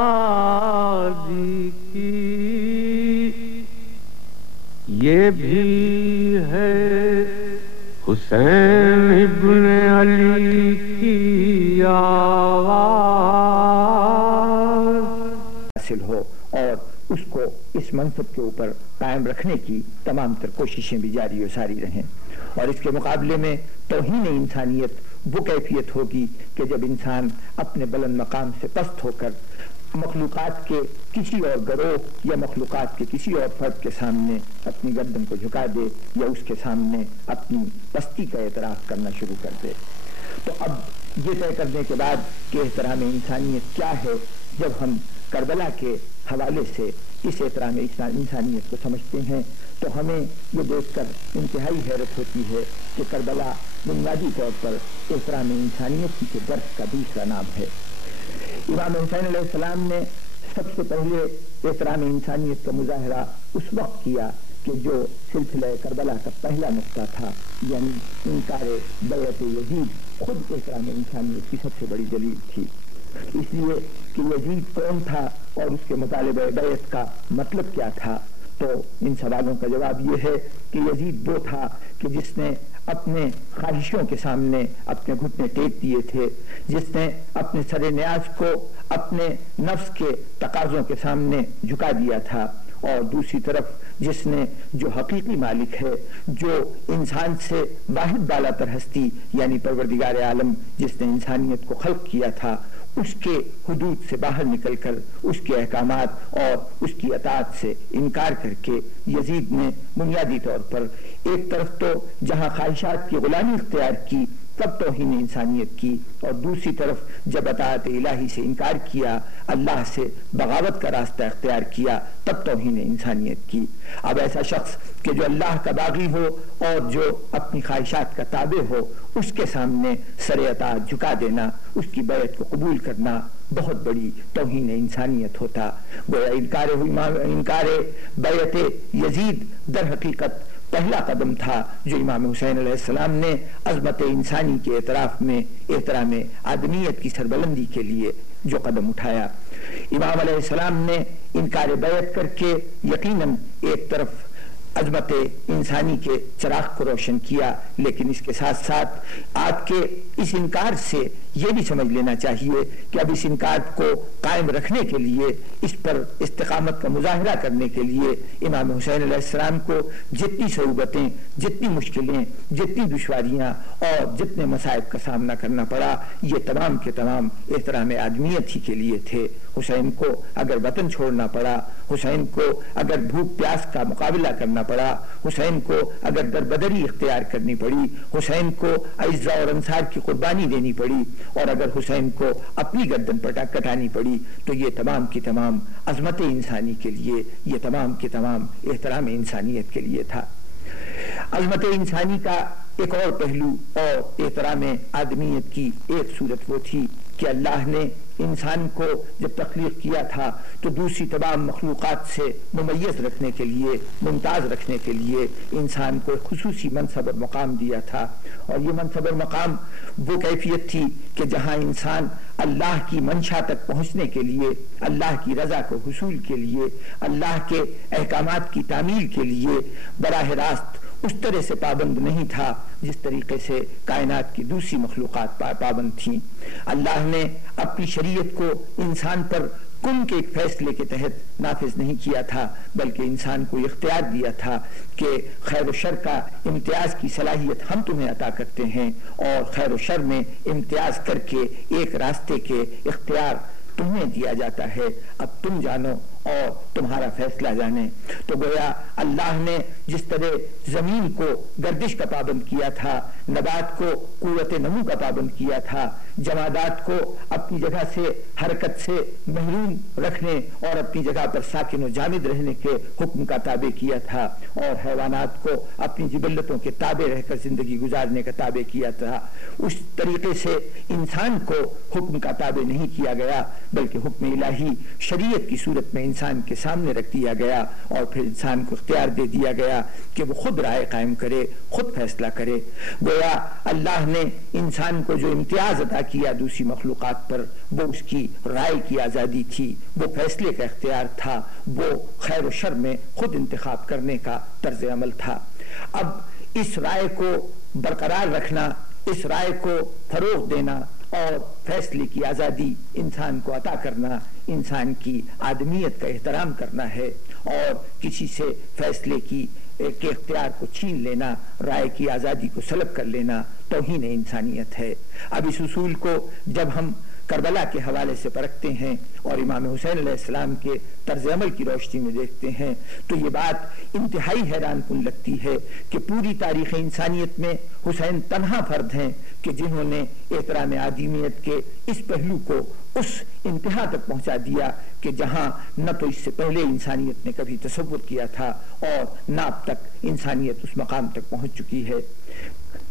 آزادی کی یہ بھی ہے حسین ابن علی کی آواز حاصل ہو اور اس کو اس منصب کے اوپر قائم رکھنے کی تمام تر کوششیں بھی جاری و ساری رہیں، اور اس کے مقابلے میں توہین انسانیت وہ کیفیت ہوگی کہ جب انسان اپنے بلند مقام سے پست ہو کر مخلوقات کے کسی اور گروہ یا مخلوقات کے کسی اور فرد کے سامنے اپنی گردن کو جھکا دے یا اس کے سامنے اپنی پستی کا اعتراف کرنا شروع کر دے۔ تو اب یہ طے کرنے کے بعد کہ احترام انسانیت کیا ہے، جب ہم کربلا کے حوالے سے اس احترام انسانیت کو سمجھتے ہیں تو ہمیں یہ دیکھ کر انتہائی حیرت ہوتی ہے کہ کربلا بنیادی طور پر احترام انسانیت کے درس کا دوسرا نام ہے۔ امام حسین علیہ السلام نے سب سے پہلے احترام انسانیت کا مظاہرہ اس وقت کیا کہ جو سلسلہ کربلا کا پہلا نقطہ تھا، یعنی انکار بیعت یزید خود احترام انسانیت کی سب سے بڑی دلیل تھی، اس لیے کہ یزید کون تھا اور اس کے مطالبہ بیعت کا مطلب کیا تھا۔ تو ان سوالوں کا جواب یہ ہے کہ یزید وہ تھا کہ جس نے اپنے خواہشوں کے سامنے اپنے گھٹنے ٹیک دیے تھے، جس نے اپنے سر نیاز کو اپنے نفس کے تقاضوں کے سامنے جھکا دیا تھا، اور دوسری طرف جس نے جو حقیقی مالک ہے، جو انسان سے واحد بالا تر ہستی یعنی پروردگار عالم جس نے انسانیت کو خلق کیا تھا، اس کے حدود سے باہر نکل کر اس کے احکامات اور اس کی اطاعت سے انکار کر کے یزید نے بنیادی طور پر ایک طرف تو جہاں خواہشات کی غلامی اختیار کی تب توہین انسانیت کی، اور دوسری طرف جب اطاعت الہی سے انکار کیا، اللہ سے بغاوت کا راستہ اختیار کیا، تب توہین انسانیت کی۔ اب ایسا شخص کہ جو اللہ کا باغی ہو اور جو اپنی خواہشات کا تابع ہو، اس کے سامنے سر اطاعت جھکا دینا، اس کی بیعت کو قبول کرنا بہت بڑی توہین انسانیت ہوتا۔ گویا انکار بیعت یزید در حقیقت پہلا قدم تھا جو امام حسین علیہ السلام نے عظمت انسانی کے اعتراف میں احترام آدمیت کی سربلندی کے لیے جو قدم اٹھایا۔ امام علیہ السلام نے انکار بیعت کر کے یقیناً ایک طرف عظمت انسانی کے چراغ کو روشن کیا، لیکن اس کے ساتھ ساتھ آپ کے اس انکار سے یہ بھی سمجھ لینا چاہیے کہ اب اس انکار کو قائم رکھنے کے لیے، اس پر استقامت کا مظاہرہ کرنے کے لیے امام حسین علیہ السلام کو جتنی صعوبتیں، جتنی مشکلیں، جتنی دشواریاں اور جتنے مصائب کا سامنا کرنا پڑا، یہ تمام کے تمام احترام آدمیت ہی کے لیے تھے۔ حسین کو اگر وطن چھوڑنا پڑا، حسین کو اگر بھوک پیاس کا مقابلہ کرنا پڑا، حسین کو اگر دربدری اختیار کرنی پڑی، حسین کو اعزاء اور انصار کی قربانی دینی پڑی، اور اگر حسین کو اپنی گردن کٹانی پڑی، تو یہ تمام کی تمام عظمت انسانی کے لیے، یہ تمام کے تمام احترام انسانیت کے لیے تھا۔ عظمت انسانی کا ایک اور پہلو اور احترام آدمیت کی ایک صورت وہ تھی کہ اللہ نے انسان کو جب تخلیق کیا تھا تو دوسری تمام مخلوقات سے ممیز رکھنے کے لیے، ممتاز رکھنے کے لیے انسان کو خصوصی منصب اور مقام دیا تھا، اور یہ منصب اور مقام وہ کیفیت تھی کہ جہاں انسان اللہ کی منشا تک پہنچنے کے لیے، اللہ کی رضا کو حصول کے لیے، اللہ کے احکامات کی تعمیل کے لیے براہ راست اس طرح سے پابند نہیں تھا جس طریقے سے کائنات کی دوسری مخلوقات پابند تھیں۔ اللہ نے اپنی شریعت کو انسان پر کن کے ایک فیصلے کے تحت نافذ نہیں کیا تھا، بلکہ انسان کو اختیار دیا تھا کہ خیر و شر کا امتیاز کی صلاحیت ہم تمہیں عطا کرتے ہیں، اور خیر و شر میں امتیاز کر کے ایک راستے کے اختیار تمہیں دیا جاتا ہے، اب تم جانو اور تمہارا فیصلہ جانے۔ تو گویا اللہ نے جس طرح زمین کو گردش کا پابند کیا تھا، نبات کو قوت نمو کا پابند کیا تھا، جمادات کو اپنی جگہ سے حرکت سے محروم رکھنے اور اپنی جگہ پر ساکن و جامد رہنے کے حکم کا تابع کیا تھا، اور حیوانات کو اپنی جبلتوں کے تابع رہ کر زندگی گزارنے کا تابع کیا تھا، اس طریقے سے انسان کو حکم کا تابع نہیں کیا گیا، بلکہ حکم الہی شریعت کی صورت میں انسان کے سامنے رکھ دیا گیا اور پھر انسان کو اختیار دے دیا گیا کہ وہ خود رائے قائم کرے، خود فیصلہ کرے۔ گویا اللہ نے انسان کو جو امتیاز عطا کیا دوسری مخلوقات پر، وہ اس کی رائے کی آزادی تھی، وہ فیصلے کا اختیار تھا، وہ خیر و شر میں خود انتخاب کرنے کا طرز عمل تھا۔ اب اس رائے کو برقرار رکھنا، اس رائے کو فروغ دینا اور فیصلے کی آزادی انسان کو عطا کرنا انسان کی آدمیت کا احترام کرنا ہے، اور کسی سے فیصلے کے اختیار کو چھین لینا، رائے کی آزادی کو سلب کر لینا توہین انسانیت ہے۔ اب اس اصول کو جب ہم کربلا کے حوالے سے پرکھتے ہیں اور امام حسین علیہ السلام کے طرز عمل کی روشنی میں دیکھتے ہیں تو یہ بات انتہائی حیران کن لگتی ہے کہ پوری تاریخ انسانیت میں حسین تنہا فرد ہیں کہ جنہوں نے احترام آدمیت کے اس پہلو کو اس انتہا تک پہنچا دیا کہ جہاں نہ تو اس سے پہلے انسانیت نے کبھی تصور کیا تھا اور نہ اب تک انسانیت اس مقام تک پہنچ چکی ہے۔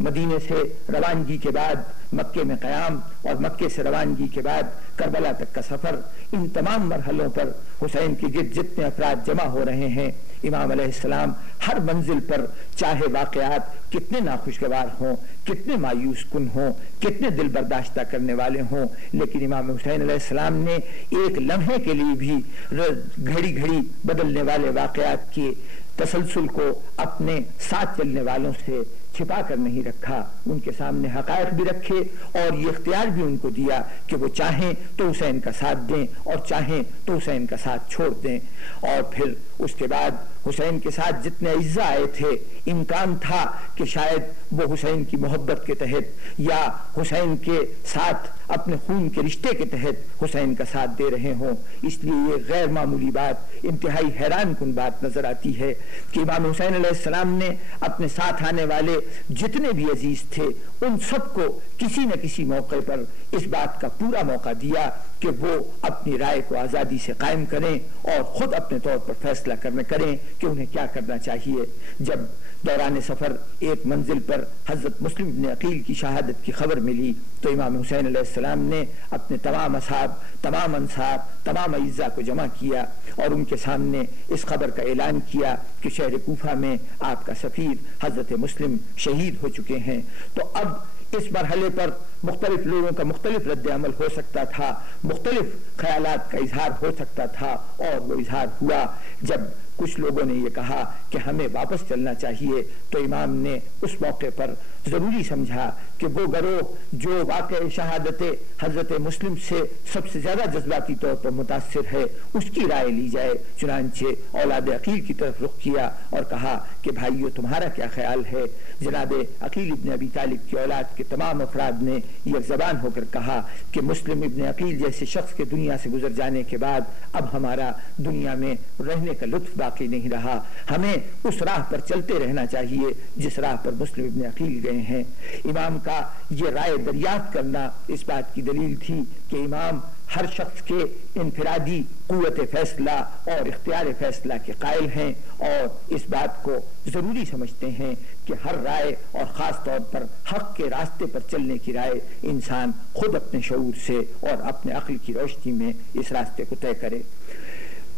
مدینے سے روانگی کے بعد مکے میں قیام اور مکے سے روانگی کے بعد کربلا تک کا سفر، ان تمام مرحلوں پر حسین کے گرد جتنے افراد جمع ہو رہے ہیں، امام علیہ السلام ہر منزل پر چاہے واقعات کتنے ناخوشگوار ہوں، کتنے مایوس کن ہوں، کتنے دل برداشتہ کرنے والے ہوں، لیکن امام حسین علیہ السلام نے ایک لمحے کے لیے بھی گھڑی گھڑی بدلنے والے واقعات کے تسلسل کو اپنے ساتھ چلنے والوں سے چھپا کر نہیں رکھا، ان کے سامنے حقائق بھی رکھے اور یہ اختیار بھی ان کو دیا کہ وہ چاہیں تو حسین کا ساتھ دیں اور چاہیں تو حسین کا ساتھ چھوڑ دیں۔ اور پھر اس کے بعد حسین کے ساتھ جتنے اعزا آئے تھے، امکان تھا کہ شاید وہ حسین کی محبت کے تحت یا حسین کے ساتھ اپنے خون کے رشتے کے تحت حسین کا ساتھ دے رہے ہوں، اس لیے یہ غیر معمولی بات، انتہائی حیران کن بات نظر آتی ہے کہ امام حسین علیہ السلام نے اپنے ساتھ آنے والے جتنے بھی عزیز تھے ان سب کو کسی نہ کسی موقع پر اس بات کا پورا موقع دیا کہ وہ اپنی رائے کو آزادی سے قائم کریں اور خود اپنے طور پر فیصلہ کریں کہ انہیں کیا کرنا چاہیے۔ جب دوران سفر ایک منزل پر حضرت مسلم ابن عقیل کی شہادت کی خبر ملی تو امام حسین علیہ السلام نے اپنے تمام اصحاب، تمام انصار، تمام اعزاء کو جمع کیا اور ان کے سامنے اس خبر کا اعلان کیا کہ شہر کوفہ میں آپ کا سفیر حضرت مسلم شہید ہو چکے ہیں۔ تو اب اس مرحلے پر مختلف لوگوں کا مختلف رد عمل ہو سکتا تھا، مختلف خیالات کا اظہار ہو سکتا تھا، اور وہ اظہار ہوا جب کچھ لوگوں نے یہ کہا کہ ہمیں واپس چلنا چاہیے تو امام نے اس موقع پر ضروری سمجھا کہ وہ گروہ جو واقع شہادت حضرت مسلم سے سب سے زیادہ جذباتی طور پر متاثر ہے اس کی رائے لی جائے۔ چنانچہ اولاد عقیل کی طرف رخ کیا اور کہا کہ بھائیو تمہارا کیا خیال ہے؟ جناب عقیل ابن ابی طالب کی اولاد کے تمام افراد نے یک زبان ہو کر کہا کہ مسلم ابن عقیل جیسے شخص کے دنیا سے گزر جانے کے بعد اب ہمارا دنیا میں رہنے کا لطف باقی نہیں رہا، ہمیں اس راہ پر چلتے رہنا چاہیے جس راہ پر مسلم ابن عقیل گئے ہیں۔ امام کا یہ رائے دریافت کرنا اس بات کی دلیل تھی کہ امام ہر شخص کے انفرادی قوت فیصلہ اور اختیار فیصلہ کے قائل ہیں اور اس بات کو ضروری سمجھتے ہیں کہ ہر رائے اور خاص طور پر حق کے راستے پر چلنے کی رائے انسان خود اپنے شعور سے اور اپنے عقل کی روشنی میں اس راستے کو طے کرے۔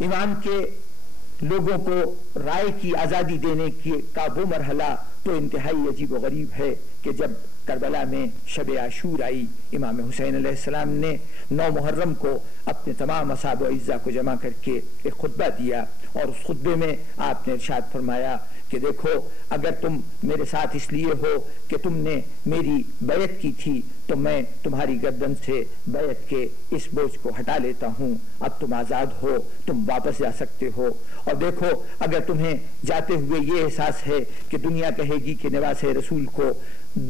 امام کے لوگوں کو رائے کی آزادی دینے کا وہ مرحلہ تو انتہائی عجیب و غریب ہے کہ جب کربلا میں شب عاشور آئی، امام حسین علیہ السلام نے 9 محرم کو اپنے تمام اصحاب و اعزاء کو جمع کر کے ایک خطبہ دیا اور اس خطبے میں آپ نے ارشاد فرمایا کہ دیکھو اگر تم میرے ساتھ اس لیے ہو کہ تم نے میری بیعت کی تھی تو میں تمہاری گردن سے بیعت کے اس بوجھ کو ہٹا لیتا ہوں، اب تم آزاد ہو، تم واپس جا سکتے ہو۔ اور دیکھو اگر تمہیں جاتے ہوئے یہ احساس ہے کہ دنیا کہے گی کہ نواز رسول کو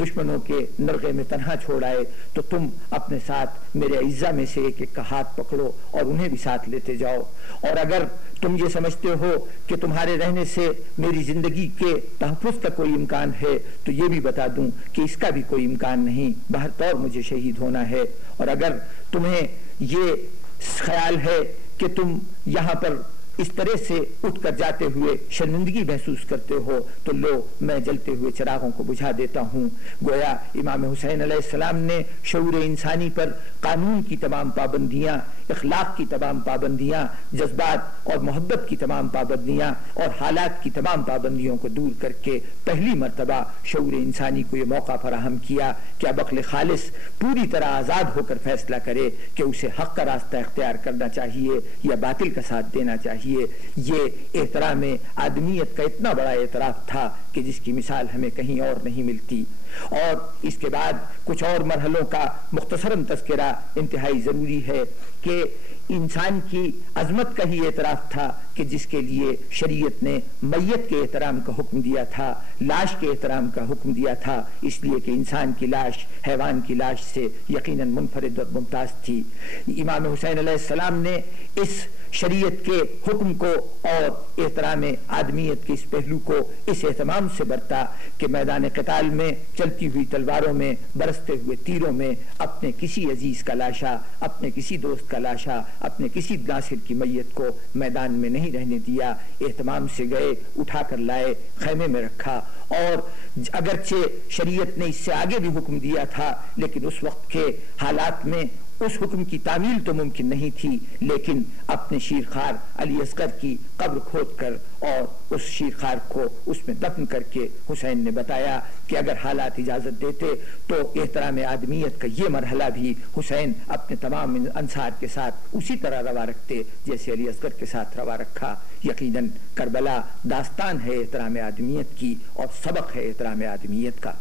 دشمنوں کے نرغے میں تنہا چھوڑ آئے تو تم اپنے ساتھ میرے اعزاء میں سے ایک ایک کا ہاتھ پکڑو اور انہیں بھی ساتھ لیتے جاؤ۔ اور اگر تم یہ سمجھتے ہو کہ تمہارے رہنے سے میری زندگی کے تحفظ کا کوئی امکان ہے تو یہ بھی بتا دوں کہ اس کا بھی کوئی امکان نہیں، بہر طور مجھے شہید ہونا ہے۔ اور اگر تمہیں یہ خیال ہے کہ تم یہاں پر اس طرح سے اٹھ کر جاتے ہوئے شرمندگی محسوس کرتے ہو تو لو میں جلتے ہوئے چراغوں کو بجھا دیتا ہوں۔ گویا امام حسین علیہ السلام نے شعور انسانی پر قانون کی تمام پابندیاں، اخلاق کی تمام پابندیاں، جذبات اور محبت کی تمام پابندیاں اور حالات کی تمام پابندیوں کو دور کر کے پہلی مرتبہ شعور انسانی کو یہ موقع فراہم کیا کہ اب عقل خالص پوری طرح آزاد ہو کر فیصلہ کرے کہ اسے حق کا راستہ اختیار کرنا چاہیے یا باطل کا ساتھ دینا چاہیے۔ یہ احترام آدمیت کا اتنا بڑا اعتراف تھا کہ جس کی مثال ہمیں کہیں اور نہیں ملتی۔ اور اس کے بعد کچھ اور مرحلوں کا مختصراً تذکرہ انتہائی ضروری ہے کہ انسان کی عظمت کا ہی اعتراف تھا کہ جس کے لیے شریعت نے میت کے احترام کا حکم دیا تھا، لاش کے احترام کا حکم دیا تھا، اس لیے کہ انسان کی لاش حیوان کی لاش سے یقیناً منفرد اور ممتاز تھی۔ امام حسین علیہ السلام نے اس شریعت کے حکم کو اور احترام آدمیت کے اس پہلو کو اس اہتمام سے برتا کہ میدان قتال میں چلتی ہوئی تلواروں میں، برستے ہوئے تیروں میں اپنے کسی عزیز کا لاشا، اپنے کسی دوست کا لاشا، اپنے کسی ناصر کی میت کو میدان میں نہیں رہنے دیا، اہتمام سے گئے، اٹھا کر لائے، خیمے میں رکھا۔ اور اگرچہ شریعت نے اس سے آگے بھی حکم دیا تھا لیکن اس وقت کے حالات میں اس حکم کی تعمیل تو ممکن نہیں تھی، لیکن اپنے شیرخوار علی اصغر کی قبر کھود کر اور اس شیرخوار کو اس میں دفن کر کے حسین نے بتایا کہ اگر حالات اجازت دیتے تو احترام آدمیت کا یہ مرحلہ بھی حسین اپنے تمام انصار کے ساتھ اسی طرح روا رکھتے جیسے علی اصغر کے ساتھ روا رکھا۔ یقیناً کربلا داستان ہے احترام آدمیت کی اور سبق ہے احترام آدمیت کا۔